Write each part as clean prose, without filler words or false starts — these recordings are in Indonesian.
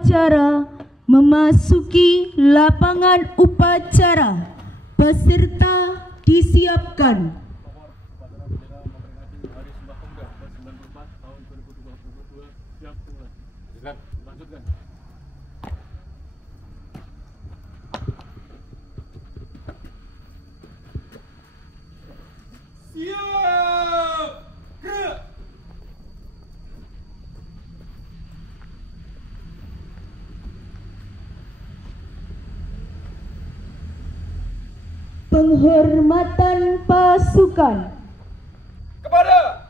upacara memasuki lapangan upacara. Peserta disiapkan. Lanjutkan. Siap! Gerak! Penghormatan pasukan. Kepada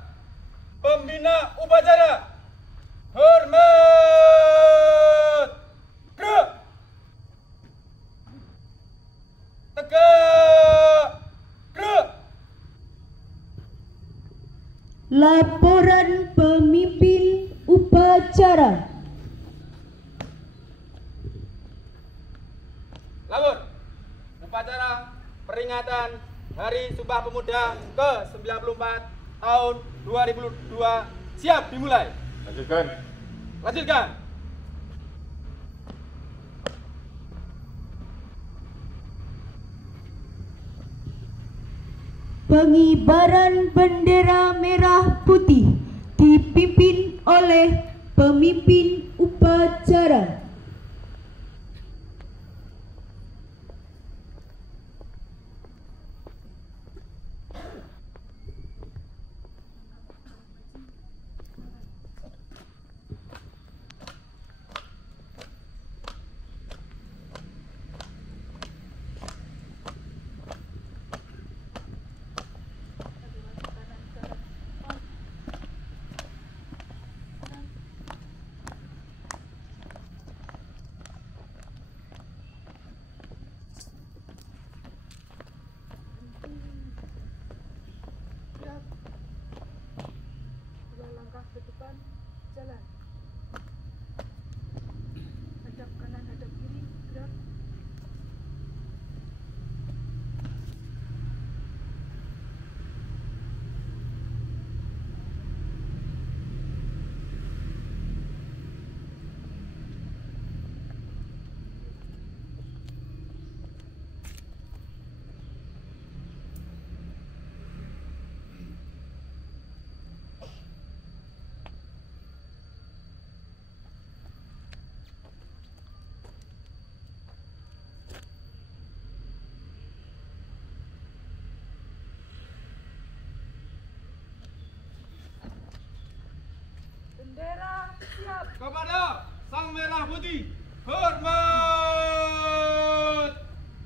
pembina upacara, hormat! Gerak! Tegak! Gerak! Laporan pemimpin upacara. Lapor. Upacara peringatan Hari Sumpah Pemuda ke-94 tahun 2002 siap dimulai. Lanjutkan. Lanjutkan. Pengibaran bendera merah putih dipimpin oleh pemimpin upacara. Langkah ke depan, jalan. Hadap kanan, hadap kiri, gerak. Bendera siap. Kepada Sang Merah Putih, hormat!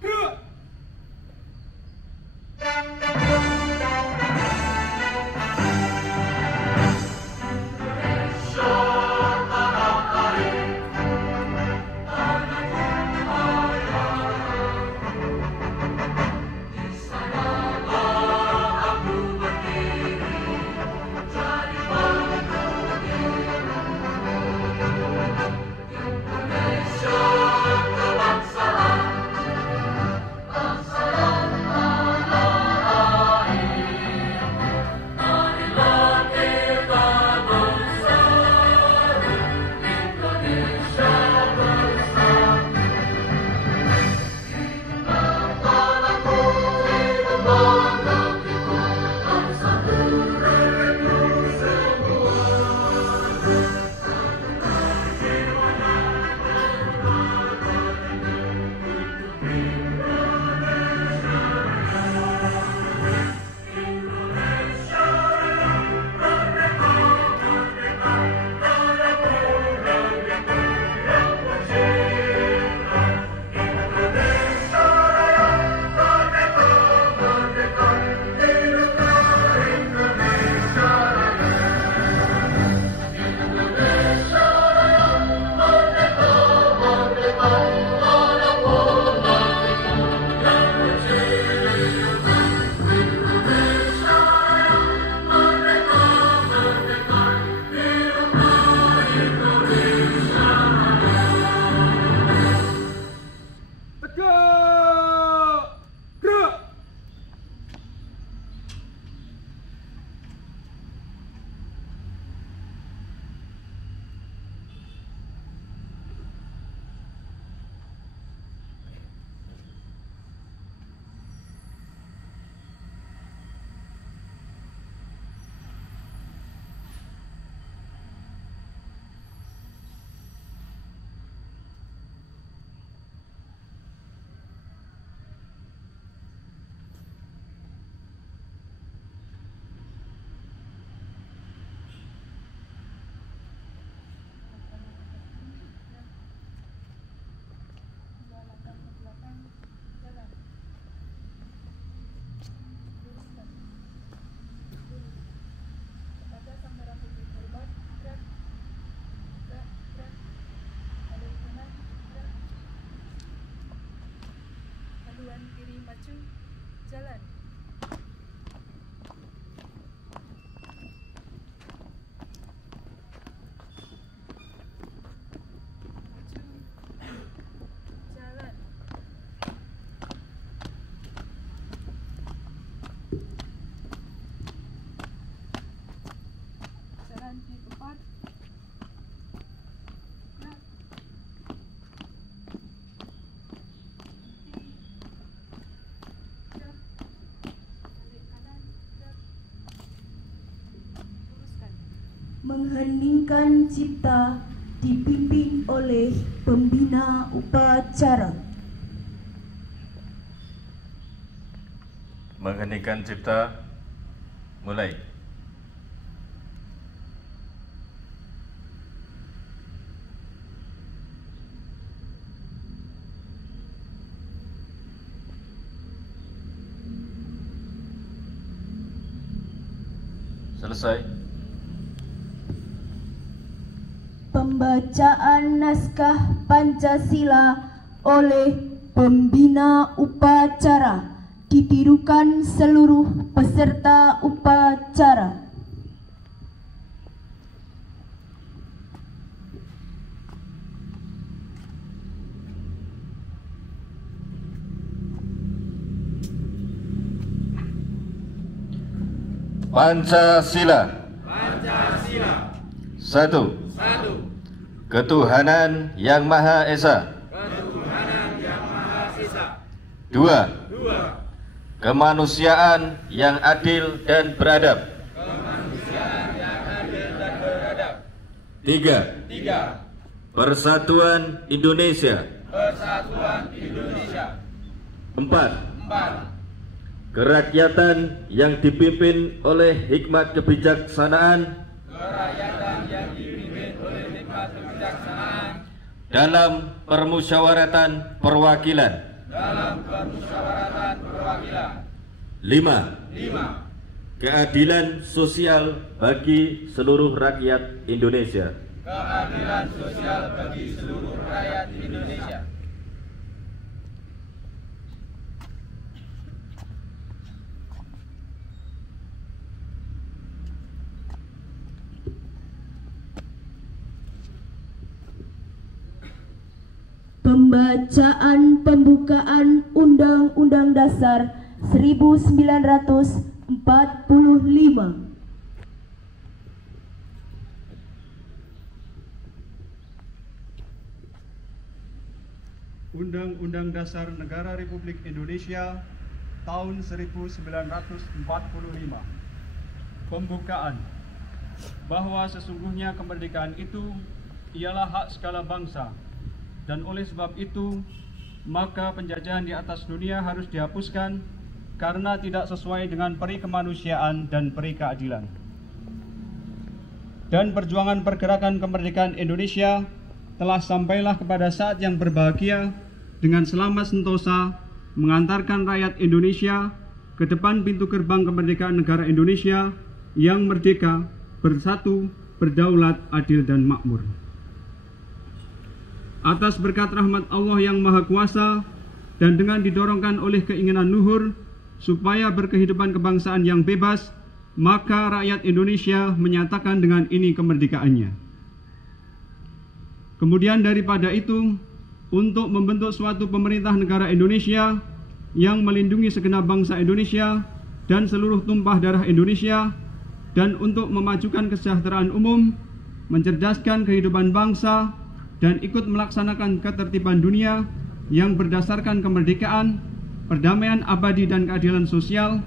Gerak! Indonesia Maju, jalan. Jalan. Jalan di tempat. Gerak. Gerak. Balik kanan, gerak. Luruskan. Mengheningkan cipta dipimpin oleh pembina upacara. Mengheningkan cipta, mulai. Selesai. Pembacaan naskah Pancasila oleh pembina upacara ditirukan seluruh peserta upacara. Pancasila. Pancasila. 1. 1. Ketuhanan Yang Maha Esa. Ketuhanan Yang Maha Esa. 2. 2. Kemanusiaan yang adil dan beradab. Kemanusiaan yang adil dan beradab. 3. 3. Persatuan Indonesia. Persatuan Indonesia. 4. 4. Kerakyatan yang dipimpin oleh hikmat kebijaksanaan Kerakyatan yang dipimpin oleh hikmat kebijaksanaan dalam permusyawaratan perwakilan. dalam permusyawaratan perwakilan. 5. 5. Keadilan sosial bagi seluruh rakyat Indonesia. Keadilan sosial bagi seluruh rakyat Indonesia. Pembacaan pembukaan Undang-Undang Dasar 1945. Undang-Undang Dasar Negara Republik Indonesia tahun 1945. Pembukaan. Bahwa sesungguhnya kemerdekaan itu ialah hak segala bangsa, dan oleh sebab itu maka penjajahan di atas dunia harus dihapuskan karena tidak sesuai dengan peri kemanusiaan dan peri keadilan. Dan perjuangan pergerakan kemerdekaan Indonesia telah sampailah kepada saat yang berbahagia dengan selamat sentosa mengantarkan rakyat Indonesia ke depan pintu gerbang kemerdekaan negara Indonesia yang merdeka, bersatu, berdaulat, adil dan makmur. Atas berkat rahmat Allah yang Maha Kuasa dan dengan didorongkan oleh keinginan luhur supaya berkehidupan kebangsaan yang bebas, maka rakyat Indonesia menyatakan dengan ini kemerdekaannya. Kemudian daripada itu, untuk membentuk suatu pemerintah negara Indonesia yang melindungi segenap bangsa Indonesia dan seluruh tumpah darah Indonesia, dan untuk memajukan kesejahteraan umum, mencerdaskan kehidupan bangsa, dan ikut melaksanakan ketertiban dunia yang berdasarkan kemerdekaan, perdamaian abadi dan keadilan sosial,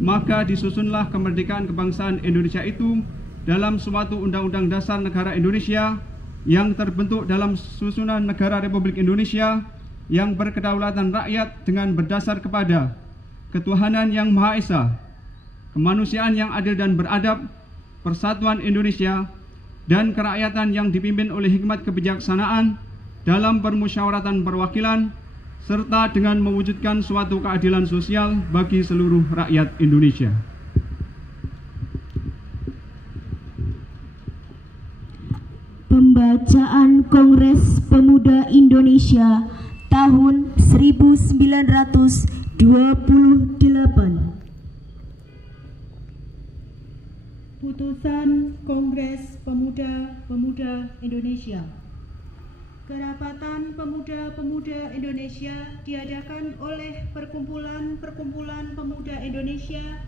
maka disusunlah kemerdekaan kebangsaan Indonesia itu dalam suatu Undang-Undang Dasar Negara Indonesia yang terbentuk dalam susunan Negara Republik Indonesia yang berkedaulatan rakyat dengan berdasar kepada ketuhanan yang Maha Esa, kemanusiaan yang adil dan beradab, persatuan Indonesia, dan kerakyatan yang dipimpin oleh hikmat kebijaksanaan dalam permusyawaratan perwakilan, serta dengan mewujudkan suatu keadilan sosial bagi seluruh rakyat Indonesia. Pembacaan Kongres Pemuda Indonesia tahun 1925. 28. Putusan Kongres Pemuda-Pemudi Indonesia. Kerapatan Pemuda-Pemudi Indonesia diadakan oleh Perkumpulan-Perkumpulan Pemuda Indonesia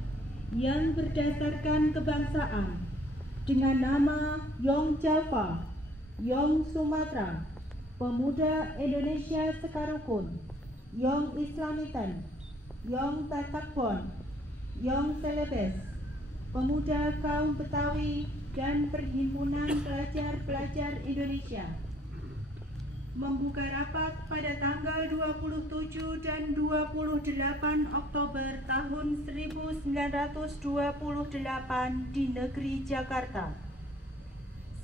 yang berdasarkan kebangsaan dengan nama Yong Java, Yong Sumatra, Pemuda Indonesia Sekarukun, Yong Islamitan, Yong Tatakbon, Yong Celebes, Pemuda Kaum Betawi, dan Perhimpunan Pelajar-Pelajar Indonesia. Membuka rapat pada tanggal 27 dan 28 Oktober tahun 1928 di negeri Jakarta.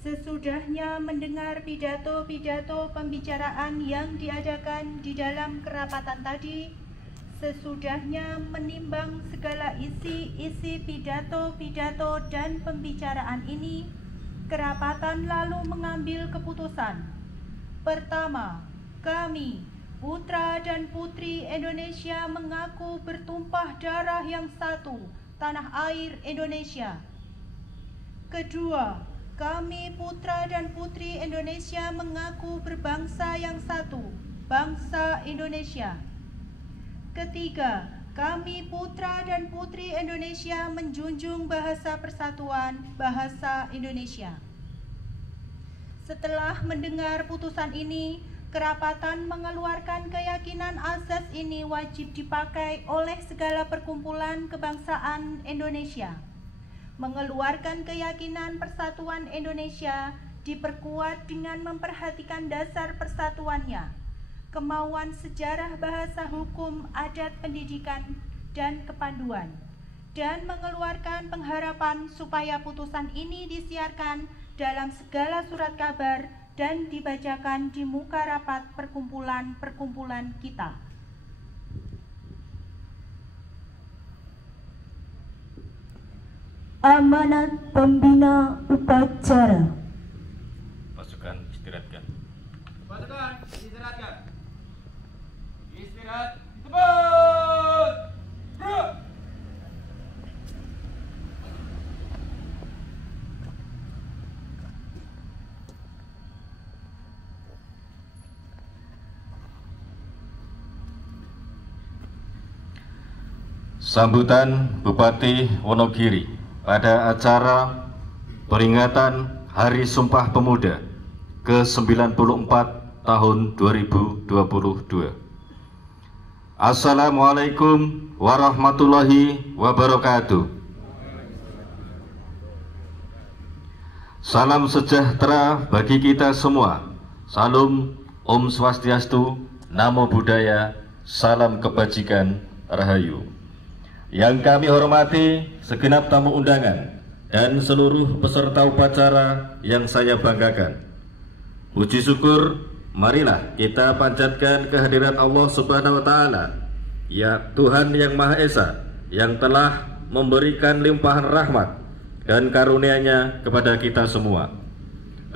Sesudahnya mendengar pidato-pidato pembicaraan yang diadakan di dalam kerapatan tadi, sesudahnya menimbang segala isi pidato-pidato dan pembicaraan ini, kerapatan lalu mengambil keputusan. Pertama, kami, putra dan putri Indonesia, mengaku bertumpah darah yang satu, tanah air Indonesia. Kedua, kami, putra dan putri Indonesia, mengaku berbangsa yang satu, bangsa Indonesia. Ketiga, kami, putra dan putri Indonesia, menjunjung bahasa persatuan, bahasa Indonesia. Setelah mendengar putusan ini, kerapatan mengeluarkan keyakinan azas ini wajib dipakai oleh segala perkumpulan kebangsaan Indonesia. Mengeluarkan keyakinan persatuan Indonesia diperkuat dengan memperhatikan dasar persatuannya, kemauan sejarah bahasa hukum, adat pendidikan, dan kepanduan, dan mengeluarkan pengharapan supaya putusan ini disiarkan dalam segala surat kabar dan dibacakan di muka rapat perkumpulan-perkumpulan kita. Amanat Pembina Upacara. Pasukan istirahatkan. Pasukan istirahatkan. Istirahat. Tebut. Gerak. Sambutan Bupati Wonogiri pada acara peringatan Hari Sumpah Pemuda ke-94 tahun 2022. Assalamualaikum warahmatullahi wabarakatuh. Salam sejahtera bagi kita semua. Salam Om Swastiastu, Namo Buddhaya, salam kebajikan, Rahayu. Yang kami hormati segenap tamu undangan dan seluruh peserta upacara yang saya banggakan. Puji syukur, marilah kita panjatkan kehadirat Allah Subhanahu wa Ta'ala, ya Tuhan yang Maha Esa, yang telah memberikan limpahan rahmat dan karunia-Nya kepada kita semua.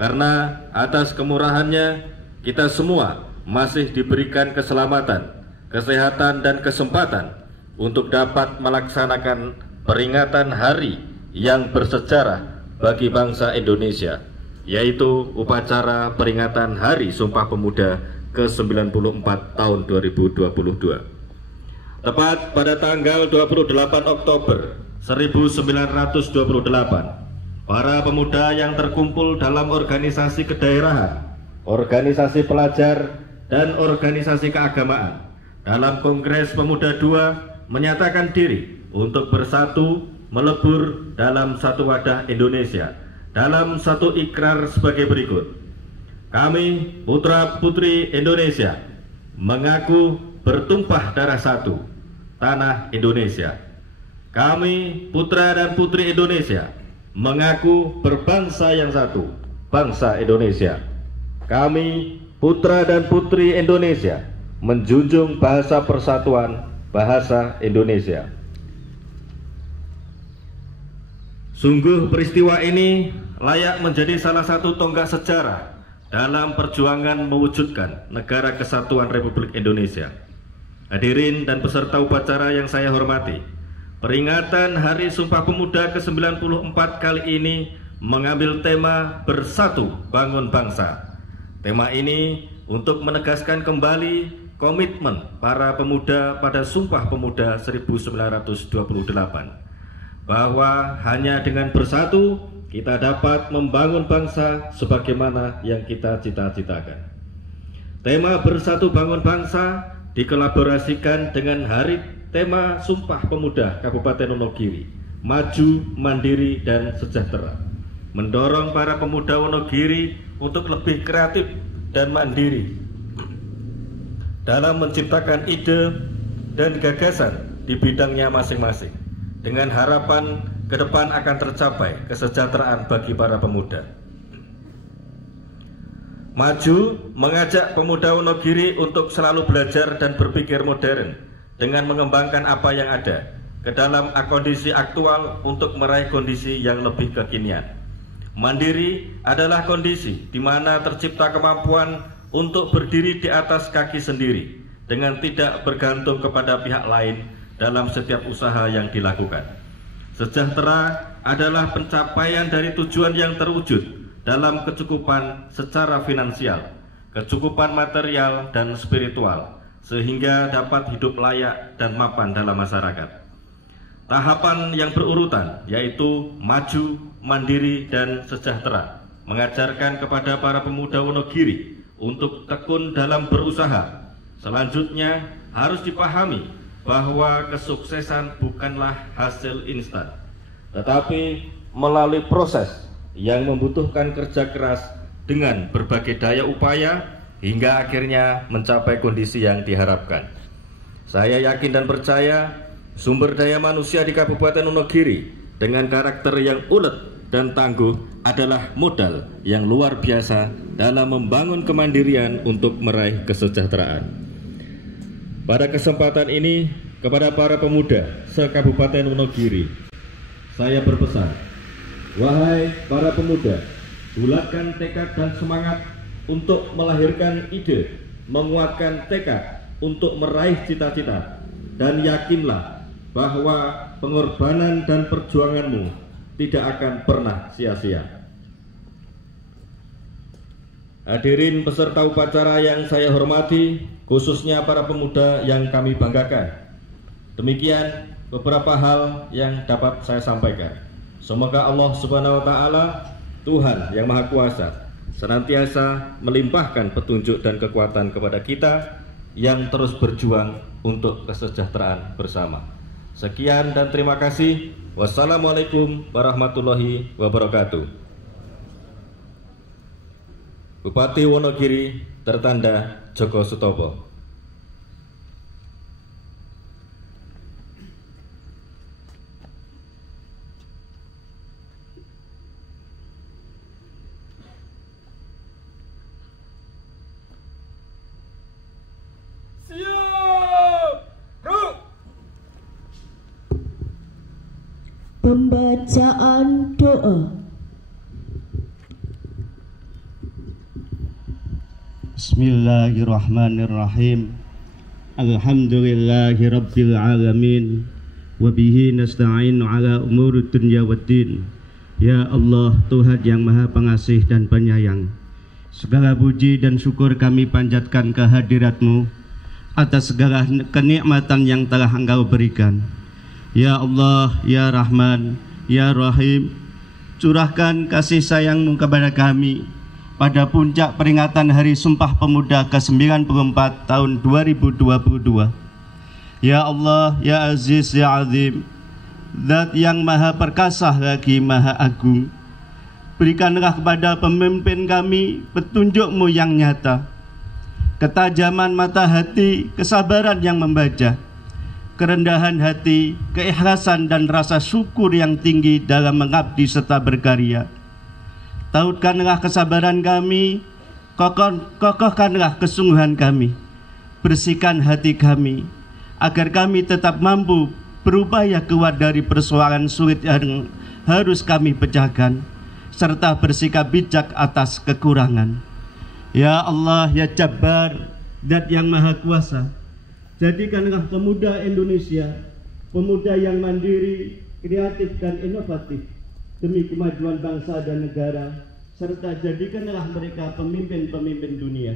Karena atas kemurahannya kita semua masih diberikan keselamatan, kesehatan, dan kesempatan untuk dapat melaksanakan peringatan hari yang bersejarah bagi bangsa Indonesia, yaitu upacara peringatan Hari Sumpah Pemuda ke-94 tahun 2022. Tepat pada tanggal 28 Oktober 1928, para pemuda yang terkumpul dalam organisasi kedaerahan, organisasi pelajar, dan organisasi keagamaan dalam Kongres Pemuda II menyatakan diri untuk bersatu melebur dalam satu wadah Indonesia dalam satu ikrar sebagai berikut. Kami, putra-putri Indonesia, mengaku bertumpah darah satu, tanah Indonesia. Kami, putra dan putri Indonesia, mengaku berbangsa yang satu, bangsa Indonesia. Kami, putra dan putri Indonesia, menjunjung bahasa persatuan, bahasa Indonesia. Sungguh peristiwa ini layak menjadi salah satu tonggak sejarah dalam perjuangan mewujudkan negara kesatuan Republik Indonesia. Hadirin dan peserta upacara yang saya hormati, peringatan Hari Sumpah Pemuda ke-94 kali ini mengambil tema Bersatu Bangun Bangsa. Tema ini untuk menegaskan kembali komitmen para pemuda pada Sumpah Pemuda 1928 bahwa hanya dengan bersatu kita dapat membangun bangsa sebagaimana yang kita cita-citakan. Tema Bersatu Bangun Bangsa dikolaborasikan dengan Hari Tema Sumpah Pemuda Kabupaten Wonogiri, Maju, Mandiri, dan Sejahtera, mendorong para pemuda Wonogiri untuk lebih kreatif dan mandiri dalam menciptakan ide dan gagasan di bidangnya masing-masing, dengan harapan ke depan akan tercapai kesejahteraan bagi para pemuda. Maju mengajak pemuda Wonogiri untuk selalu belajar dan berpikir modern dengan mengembangkan apa yang ada ke dalam kondisi aktual untuk meraih kondisi yang lebih kekinian. Mandiri adalah kondisi di mana tercipta kemampuan untuk berdiri di atas kaki sendiri dengan tidak bergantung kepada pihak lain dalam setiap usaha yang dilakukan. Sejahtera adalah pencapaian dari tujuan yang terwujud dalam kecukupan secara finansial, kecukupan material dan spiritual, sehingga dapat hidup layak dan mapan dalam masyarakat. Tahapan yang berurutan yaitu maju, mandiri, dan sejahtera mengajarkan kepada para pemuda Wonogiri untuk tekun dalam berusaha. Selanjutnya harus dipahami bahwa kesuksesan bukanlah hasil instan, tetapi melalui proses yang membutuhkan kerja keras dengan berbagai daya upaya hingga akhirnya mencapai kondisi yang diharapkan. Saya yakin dan percaya sumber daya manusia di Kabupaten Wonogiri dengan karakter yang ulet dan tangguh adalah modal yang luar biasa dalam membangun kemandirian untuk meraih kesejahteraan. Pada kesempatan ini, kepada para pemuda se-Kabupaten Wonogiri, saya berpesan, wahai para pemuda, bulatkan tekad dan semangat untuk melahirkan ide, menguatkan tekad untuk meraih cita-cita, dan yakinlah bahwa pengorbanan dan perjuanganmu tidak akan pernah sia-sia. Hadirin peserta upacara yang saya hormati, khususnya para pemuda yang kami banggakan. Demikian beberapa hal yang dapat saya sampaikan. Semoga Allah Subhanahu wa taala, Tuhan yang Maha Kuasa, senantiasa melimpahkan petunjuk dan kekuatan kepada kita yang terus berjuang untuk kesejahteraan bersama. Sekian dan terima kasih. Wassalamualaikum warahmatullahi wabarakatuh. Bupati Wonogiri tertanda Joko Sutopo. Pembacaan doa. Bismillahirrahmanirrahim. Alhamdulillahi rabbil alamin. Wabihi nasta'inu ala umuri dunya waddin. Ya Allah, Tuhan yang Maha Pengasih dan Penyayang, segala puji dan syukur kami panjatkan kehadirat-Mu atas segala kenikmatan yang telah Engkau berikan. Ya Allah, Ya Rahman, Ya Rahim, curahkan kasih sayang-Mu kepada kami pada puncak peringatan Hari Sumpah Pemuda ke-94 tahun 2022. Ya Allah, Ya Aziz, Ya Azim, Zat yang Maha Perkasa lagi Maha Agung, berikanlah kepada pemimpin kami petunjuk-Mu yang nyata, ketajaman mata hati, kesabaran yang membaca, kerendahan hati, keikhlasan dan rasa syukur yang tinggi dalam mengabdi serta berkarya. Tautkanlah kesabaran kami, kokohkanlah kesungguhan kami, bersihkan hati kami, agar kami tetap mampu berupaya keluar dari persoalan sulit yang harus kami pecahkan, serta bersikap bijak atas kekurangan. Ya Allah, Ya Jabbar, Zat yang Maha Kuasa, Jadikanlah pemuda Indonesia pemuda yang mandiri, kreatif dan inovatif demi kemajuan bangsa dan negara, serta jadikanlah mereka pemimpin-pemimpin dunia.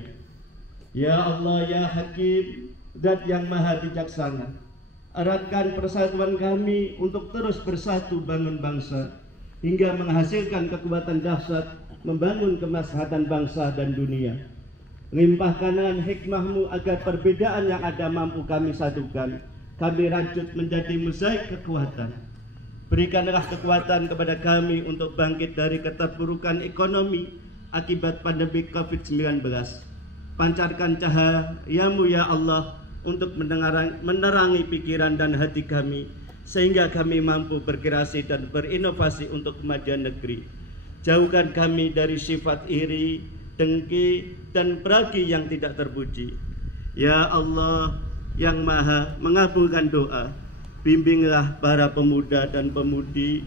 Ya Allah, ya Hakim, Zat yang Maha Bijaksana, eratkan persatuan kami untuk terus bersatu bangun bangsa hingga menghasilkan kekuatan dahsyat membangun kemaslahatan bangsa dan dunia. Limpahkan hikmah-Mu agar perbedaan yang ada mampu kami satukan, kami rajut menjadi mozaik kekuatan. Berikanlah kekuatan kepada kami untuk bangkit dari keterpurukan ekonomi akibat pandemi COVID-19. Pancarkan cahaya-Mu ya Allah untuk menerangi pikiran dan hati kami, sehingga kami mampu berkreasi dan berinovasi untuk kemajuan negeri. Jauhkan kami dari sifat iri, dengki, dan peragi yang tidak terpuji. Ya Allah yang Maha mengabulkan doa, bimbinglah para pemuda dan pemudi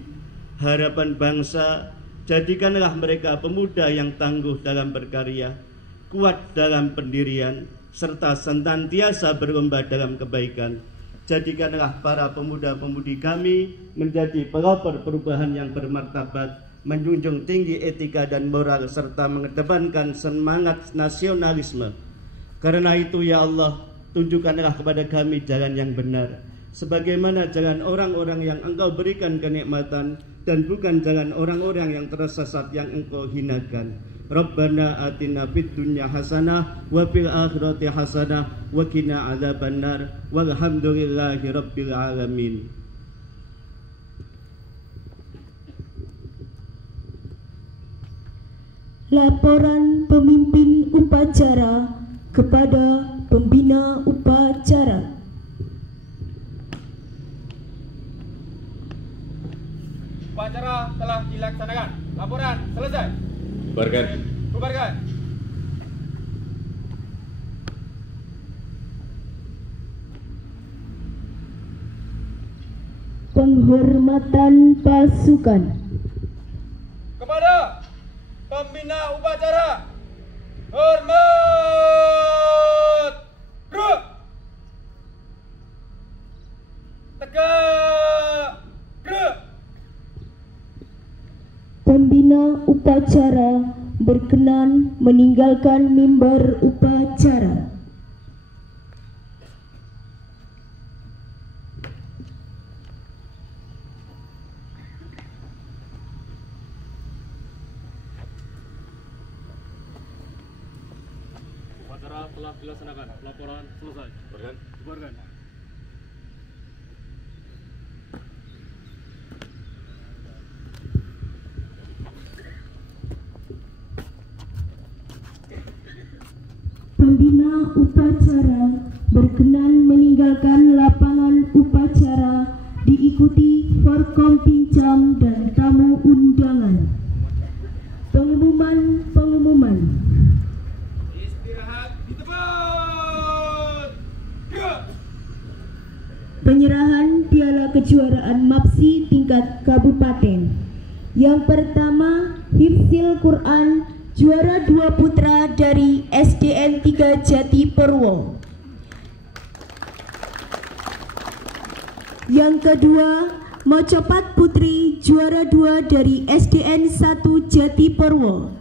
harapan bangsa, jadikanlah mereka pemuda yang tangguh dalam berkarya, kuat dalam pendirian, serta senantiasa berlomba dalam kebaikan. Jadikanlah para pemuda-pemudi kami menjadi pelopor perubahan yang bermartabat, menjunjung tinggi etika dan moral, serta mengedepankan semangat nasionalisme. Karena itu ya Allah, tunjukkanlah kepada kami jalan yang benar, sebagaimana jalan orang-orang yang Engkau berikan kenikmatan, dan bukan jalan orang-orang yang tersesat yang Engkau hinakan. Rabbana atina fid dunya hasanah wa fil akhirati hasanah wa qina adzabannar walhamdulillahi rabbil alamin. Laporan pemimpin upacara kepada pembina upacara. Upacara telah dilaksanakan. Laporan selesai. Bubarkan. Bubarkan. Penghormatan pasukan. Kepada pembina upacara, hormat. Gerak. Tegak. Gerak. Pembina upacara berkenan meninggalkan mimbar upacara. Upacara telah dilaksanakan. Laporan selesai. Bubarkan. Bubarkan. Pembina upacara berkenan meninggalkan lapangan upacara, diikuti Forkompinjam dan tamu undangan. Pengumuman. Istirahat di tempat. Gerak. Penyerahan piala kejuaraan MAPSI tingkat kabupaten. Yang pertama, Hifzil Quran, juara 2 putra dari SDN 3 Jati Purwo. Yang kedua, Mocopat Putri, juara 2 dari SDN 1 Jati Purwo.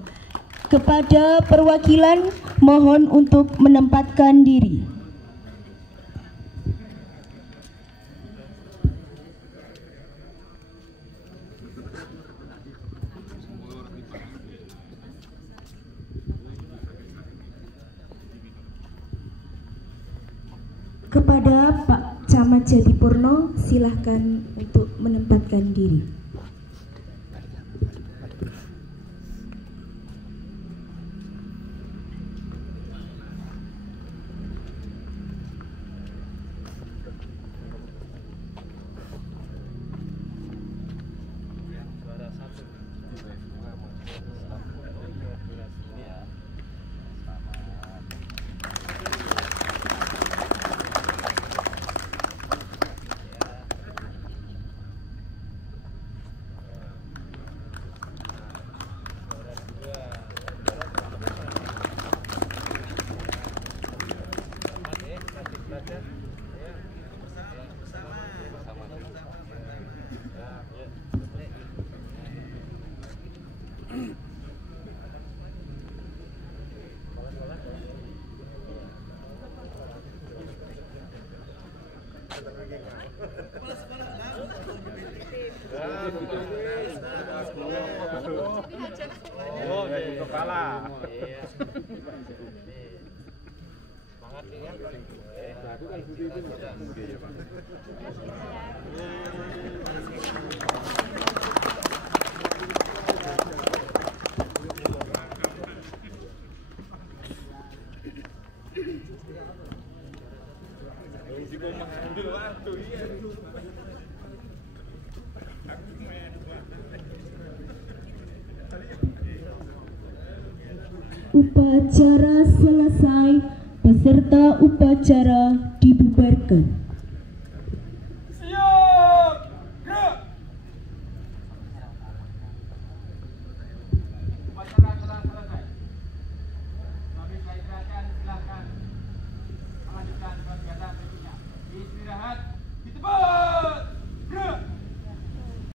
Kepada perwakilan, mohon untuk menempatkan diri. Kepada Pak Camat Jatipurno, silahkan untuk menempatkan diri. Upacara selesai, peserta upacara dibubarkan.